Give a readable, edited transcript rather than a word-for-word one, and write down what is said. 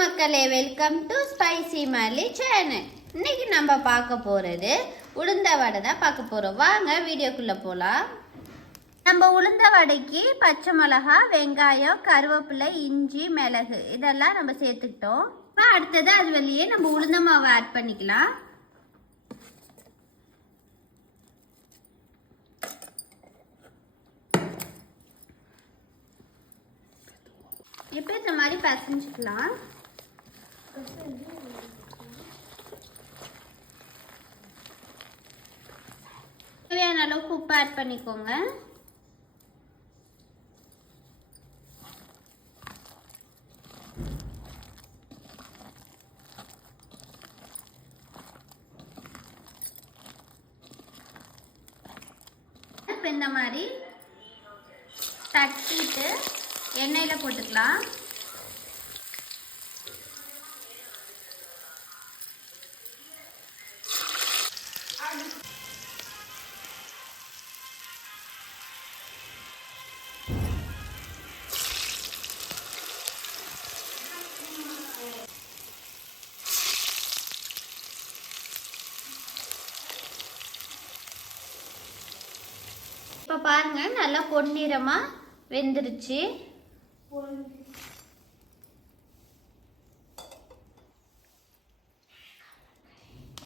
மக்களே, welcome to spicy மல்லி channel. இன்னைக்கு நம்ம பார்க்க போகிறது உளுந்த வடை தான் பார்க்க போகிறோம். வாங்க வீடியோக்குள்ளே போகலாம். நம்ம உளுந்த வடைக்கு பச்சை மிளகா, வெங்காயம், கருவேப்பிலை, இஞ்சி, மிளகு இதெல்லாம் நம்ம சேர்த்துக்கிட்டோம். இப்போ அடுத்தது அது வெளியே நம்ம உளுந்த மாவை ஆட் பண்ணிக்கலாம். இப்போ இந்த மாதிரி பசஞ்சுக்கலாம். தேவையான அளவுக்கு உப்பு ஆட் பண்ணிக்கோங்க. இப்போ இந்த மாதிரி தட்டிட்டு எண்ணெயில் போட்டுக்கலாம். இப்போ பாருங்க, நல்லா பொன்னிறமாக வெந்துருச்சு.